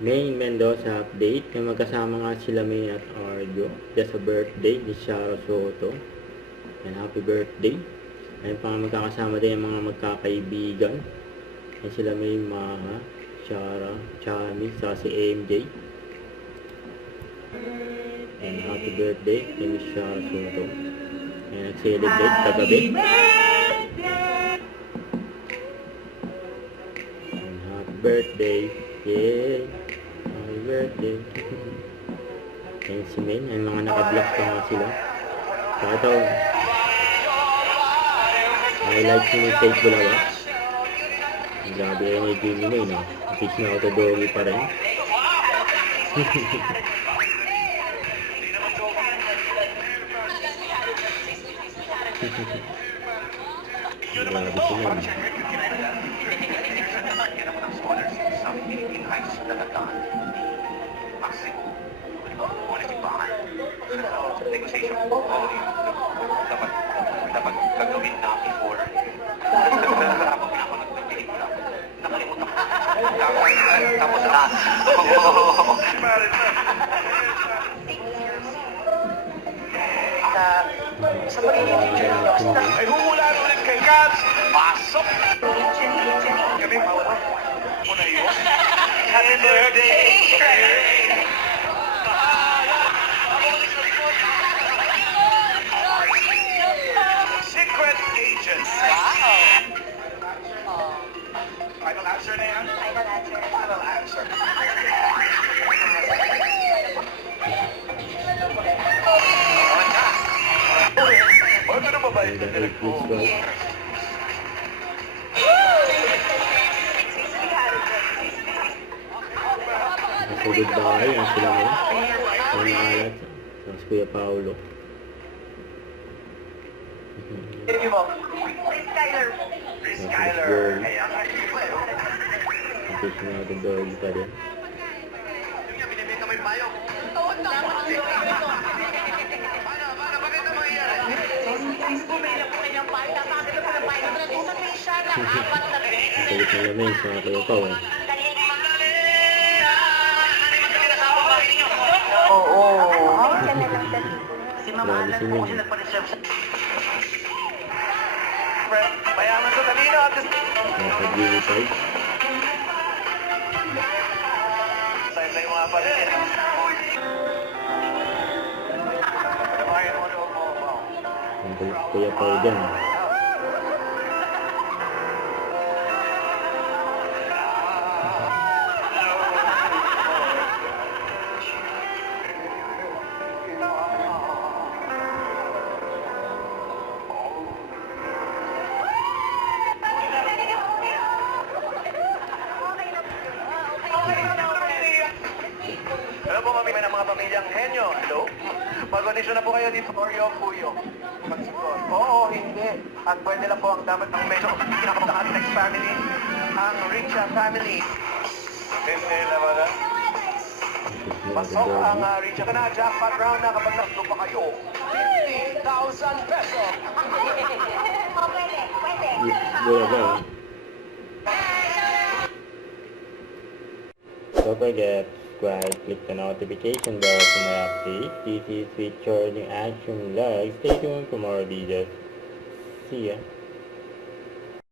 Maine Mendoza update na magkasama nga sila Maine at Arjo just sa birthday ni Shara Soto. And happy birthday. Ayun pa nga magkakasama din yung mga magkakaibigan. Ayun sila Maine, Maha, Shara, Chami, sa si AMJ. And happy birthday kay Miss Shara Soto. And nag-celebrate kagabi. And happy birthday. Yay! Happy birthday. Ayun si Maine. Ayun mga naka-block pa nga sila. So ito, highlights ni Tate Bulawa. Grabe energy ni May, no? Fish na auto doggy pa rin. Grabe si May. Dapat gagawin na before. Nakalimutan ko. Tapos na. Sa magiging teacher ninyo, ay humulaan ulit kay Cats. Pasok! Kami mawala. Muna yun. Happy birthday! Secret agents. Wow! Final answer na yan? Final answer. Final answer. Ano na ba ba yung direct mo? Nasugod bahay ang sila mo. Ang alat. Tapos Kuya Paolo. Sige mo. Chris Skyler. Fish na auto doggy pa rin. Binibenta mo yung bayo. Bakit na mangyayari? Bumili po kanyang bayo. Bakit na pala bayo? Natutunan mo siya ng apat na Salit na namin sa mga Kuya Paolo. Oo. Si Mama Alan po kasi nagpa-reserve. Mayaman sa talino at Nasa Jimmy Fight. tayo mga pala. Ang Kuya Paolo dyan. Hello po kami ng mga pamilyang henyo. Hello? Mag-audition na po kayo dito. Oreo Puyo. Magsikon. Oo, hindi. At pwede lang po ang dapat ng medyo pinakapunta ating next family. Ang Richa family. Hindi naman na. Pasok ang Richa ka na. Jackpot round na kapag naslo pa kayo. 50,000 pesos. Wala ba? Don't forget, subscribe, click the notification bell for my updates. This is Featured New Action Live. Stay tuned for more videos. See ya.